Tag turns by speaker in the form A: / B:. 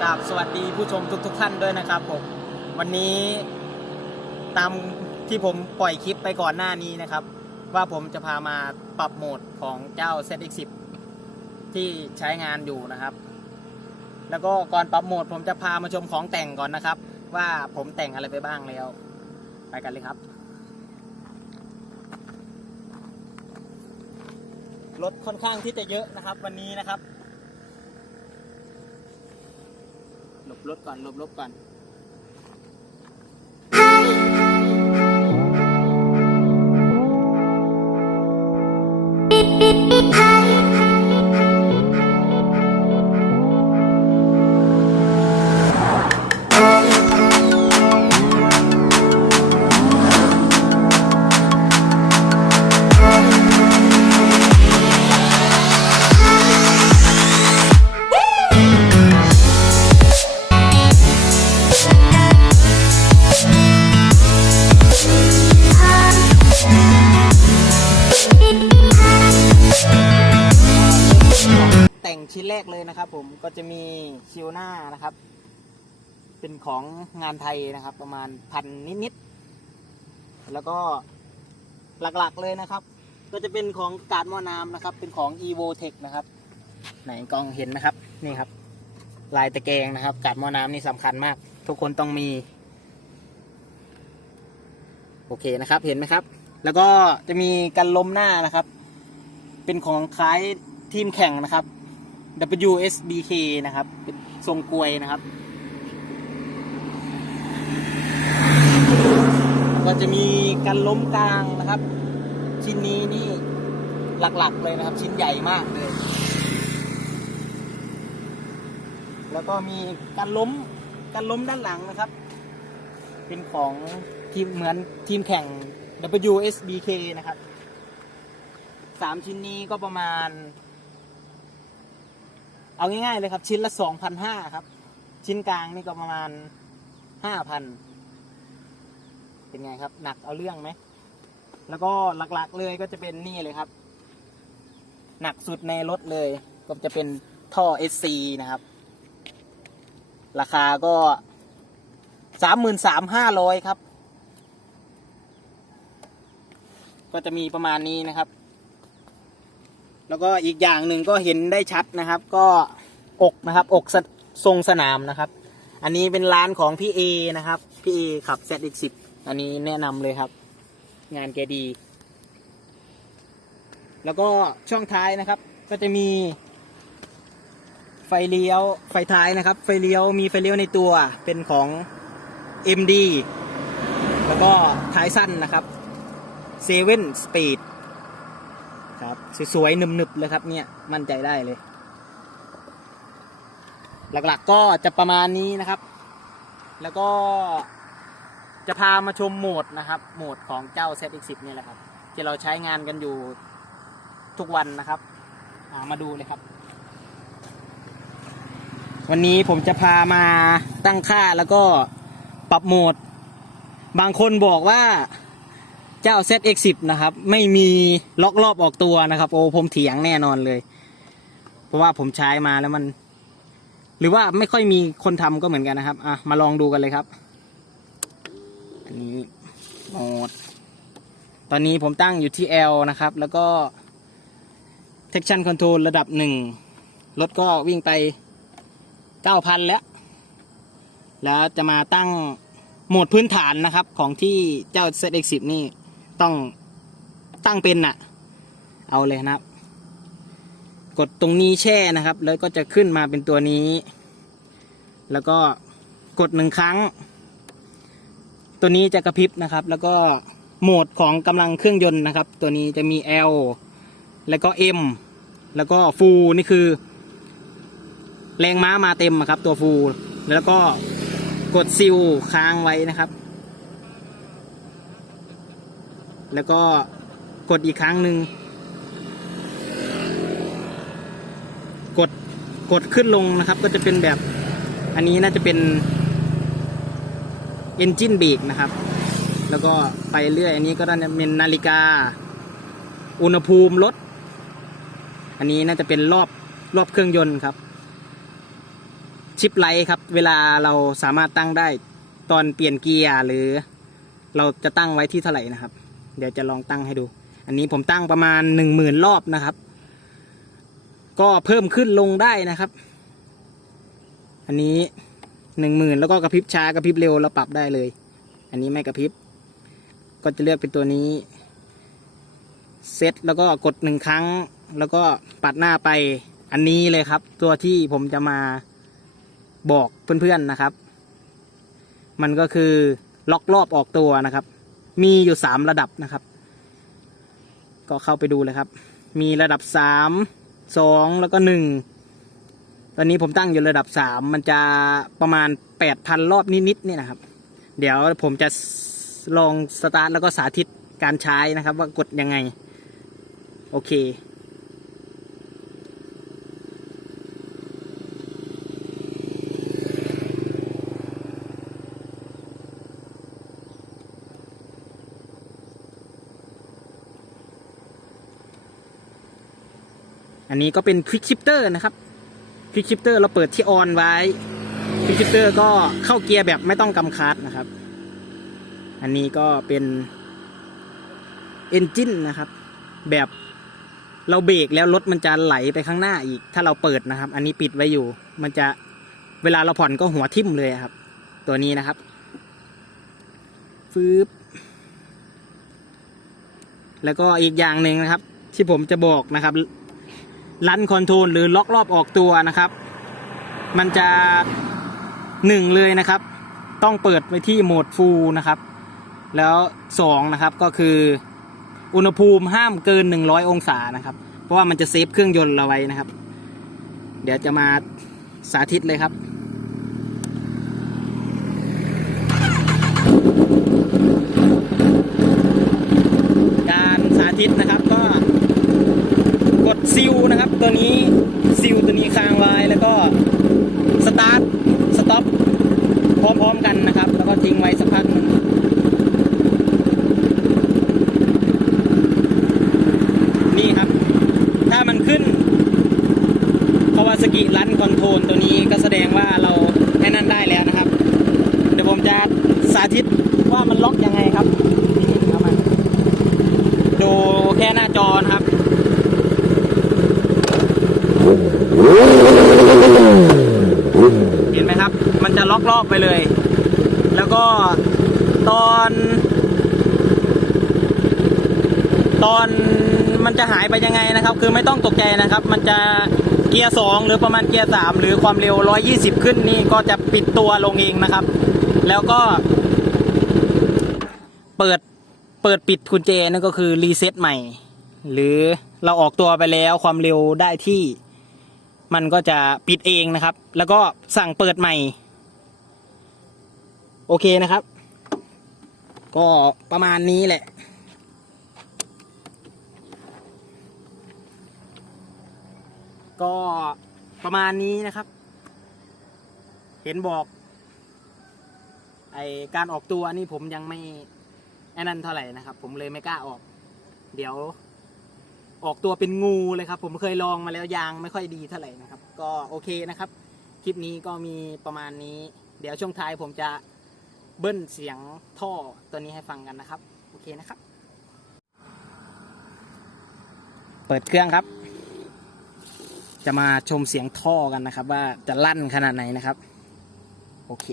A: กราบสวัสดีผู้ชมทุกๆท่านด้วยนะครับผมวันนี้ตามที่ผมปล่อยคลิปไปก่อนหน้านี้นะครับ ว่าผมจะพามาปรับโหมดของเจ้า ZX10 ที่ใช้งานอยู่นะครับ แล้วก็ก่อนปรับโหมด ผมจะพามาชมของแต่งก่อนนะครับ ว่าผมแต่งอะไรไปบ้างแล้ว ไปกันเลยครับรถค่อนข้างที่จะเยอะนะครับ วันนี้นะครับ หลบรถก่อนหลบรถก่อน แรกเลยนะครับ ผมก็จะมีชิวหน้านะครับ เป็นของงานไทยนะครับ ประมาณพันนิดๆแล้วก็หลักๆเลยนะครับ ก็จะเป็นของการมอน้ำนะครับ เป็นของ evo tech นะครับ ไหนกองเห็นนะครับนี่ครับ ลายตะแกรงนะครับ การมอน้ำนี่สำคัญมาก ทุกคนต้องมี โอเคนะครับเห็นไหมครับ แล้วก็จะมีกันล้มหน้านะครับ เป็นของคล้ายทีมแข่งนะครับ WSBK นะครับ เป็นทรงกลวยนะครับ ก็จะมีกันล้มกลางนะครับ ชิ้นนี้นี่หลักๆเลยนะครับ ชิ้นใหญ่มากเลย แล้วก็มีกันล้มกันล้มด้านหลังนะครับ เป็นของทีมเหมือนทีมแข่ง WSBK นะครับสามชิ้นนี้ก็ประมาณ เอาง่ายๆเลยครับ ชิ้นละสองพันห้าครับ ชิ้นกลางนี่ก็ประมาณห้าพันเป็นไงครับ หนักเอาเรื่องไหม แล้วก็หลักๆเลยก็จะเป็นนี่เลยครับ หนักสุดในรถเลย ก็จะเป็นท่อ SC นะครับ ราคาก็สามหมื่นสามห้าร้อยครับ ก็จะมีประมาณนี้นะครับ แล้วก็อีกอย่างหนึ่งก็เห็นได้ชัดนะครับ ก็อกนะครับ อกทรงสนามนะครับ อันนี้เป็นร้านของพี่เอนะครับ พี่เอขับ ZX10 อันนี้แนะนำเลยครับ งานแกดี แล้วก็ช่องท้ายนะครับ ก็จะมีไฟเลี้ยวไฟท้ายนะครับ ไฟเลี้ยวมีไฟเลี้ยวในตัวเป็นของ MD แล้วก็ท้ายสั้นนะครับ7 Speed ครับ สวยๆหนึบๆเลยครับเนี่ยมั่นใจได้เลย หลักๆก็จะประมาณนี้นะครับ แล้วก็จะพามาชมโหมดนะครับ โหมดของเจ้า ZX10 นี่แหละครับ ที่เราใช้งานกันอยู่ทุกวันนะครับามาดูเลยครับ วันนี้ผมจะพามาตั้งค่าแล้วก็ปรับโหมด บางคนบอกว่า เจ้า ZX10 นะครับ ไม่มีล็อกรอบออกตัวนะครับ โอ้ผมเถียงแน่นอนเลย เพราะว่าผมใช้มาแล้วมัน หรือว่าไม่ค่อยมีคนทำก็เหมือนกันนะครับ อะ มาลองดูกันเลยครับ อันนี้โหมด ตอนนี้ผมตั้งอยู่ที่ L นะครับ แล้วก็ traction control ระดับหนึ่งรถก็วิ่งไป9,000แล้ว แล้วจะมาตั้งโหมดพื้นฐานนะครับของที่เจ้า ZX10 นี่ ต้องตั้งเป็นน่ะ เอาเลยนะครับ กดตรงนี้แช่นะครับ แล้วก็จะขึ้นมาเป็นตัวนี้ แล้วก็กดหนึ่งครั้ง ตัวนี้จะกระพริบนะครับ แล้วก็โหมดของกำลังเครื่องยนต์นะครับ ตัวนี้จะมี L แล้วก็ M แล้วก็ฟูนี่คือ แรงม้ามาเต็มอะครับ ตัวฟู แล้วก็กดซิลค้างไว้นะครับ แล้วก็กดอีกครั้งหนึ่งกดกดขึ้นลงนะครับ ก็จะเป็นแบบอันนี้น่าจะเป็น Engine b r a k นะครับ แล้วก็ไปเรื่อย อันนี้ก็น่าจะเป็นนาฬิกา อุณหภูมิรถ อันนี้น่าจะเป็นรอบรอบเครื่องยนต์ครับ ชิปไลท์ครับ เวลาเราสามารถตั้งได้ตอนเปลี่ยนเกียร์หรือเราจะตั้งไว้ที่เท่าไหร่นะครับ เดี๋ยวจะลองตั้งให้ดู อันนี้ผมตั้งประมาณหนึ่งหมื่นรอบนะครับ ก็เพิ่มขึ้นลงได้นะครับ อันนี้หนึ่งหมื่นแล้วก็กระพริบช้ากระพริบเร็วเราปรับได้เลย อันนี้ไม่กระพริบ ก็จะเลือกเป็นตัวนี้เซตแล้วก็กดหนึ่งครั้ง แล้วก็ปัดหน้าไปอันนี้เลยครับ ตัวที่ผมจะมาบอกเพื่อนๆนะครับ มันก็คือล็อกรอบออกตัวนะครับ มีอยู่สามระดับนะครับ ก็เข้าไปดูเลยครับ มีระดับสามสองแล้วก็หนึ่งตอนนี้ผมตั้งอยู่ระดับสามมันจะประมาณแปดพันรอบนิดๆนี่นะครับ เดี๋ยวผมจะลองสตาร์ทแล้วก็สาธิตการใช้นะครับ ว่ากดยังไง โอเค อันนี้ก็เป็นคลิกชิปเตอร์นะครับคลิกชิปเตอร์เราเปิดที่ออนไว้คลิกชิปเตอร์ก็เข้าเกียร์แบบไม่ต้องกำคัดนะครับ อันนี้ก็เป็นเอนจินนะครับ แบบเราเบรกแล้วรถมันจะไหลไปข้างหน้าอีก ถ้าเราเปิดนะครับ อันนี้ปิดไว้อยู่ มันจะเวลาเราผ่อนก็หัวทิ่มเลยครับ ตัวนี้นะครับฟืบแล้วก็อีกอย่างหนึ่งนะครับ ที่ผมจะบอกนะครับ ลันคอนโทรลหรือล็อกรอบออกตัวนะครับ มันจะหนึ่งเลยนะครับ ต้องเปิดไว้ที่โหมดฟูลนะครับ แล้วสองนะครับก็คืออุณหภูมิห้ามเกิน 100 องศานะครับ เพราะว่ามันจะเซฟเครื่องยนต์เราไว้นะครับ เดี๋ยวจะมาสาธิตเลยครับการสาธิตนะครับก็ กดซิลนะครับ ตัวนี้ซิลตัวนี้ค้างไว้แล้วก็สตาร์ทสต็อปพร้อมๆกันนะครับ แล้วก็ทิ้งไว้สักพักหนึ่งนี่ครับ ถ้ามันขึ้นคาวาสกิรันคอนโทรลตัวนี้ก็แสดงว่าเราแน่นั่นได้แล้วนะครับ เดี๋ยวผมจะสาธิตว่ามันล็อกยังไงครับนี่ครับมันดูแค่หน้าจ อนะครับเห็นไหมครับ มันจะล็อกรอบไปเลย แล้วก็ตอน ตอนมันจะหายไปยังไงนะครับ คือไม่ต้องตกใจนะครับ มันจะเกียร์สองหรือประมาณเกียร์สามหรือความเร็ว 120 ขึ้นนี่ก็จะปิดตัวลงเองนะครับ แล้วก็ เปิดเปิดปิดกุญแจนั่นก็คือรีเซ็ตใหม่ หรือเราออกตัวไปแล้วความเร็วได้ที่มันก็จะปิดเองนะครับ แล้วก็สั่งเปิดใหม่ โอเคนะครับ ก็ประมาณนี้แหละ ก็ประมาณนี้นะครับ เห็นบอก ไอการออกตัวนี่ผมยังไม่ไอ้นั่นเท่าไหร่นะครับ ผมเลยไม่กล้าออก เดี๋ยว ออกตัวเป็นงูเลยครับ ผมเคยลองมาแล้วยางไม่ค่อยดีเท่าไหร่นะครับ ก็โอเคนะครับ คลิปนี้ก็มีประมาณนี้ เดี๋ยวช่วงท้ายผมจะเบิ้ลเสียงท่อตัวนี้ให้ฟังกันนะครับ โอเคนะครับ เปิดเครื่องครับ จะมาชมเสียงท่อกันนะครับ ว่าจะลั่นขนาดไหนนะครับ โอเค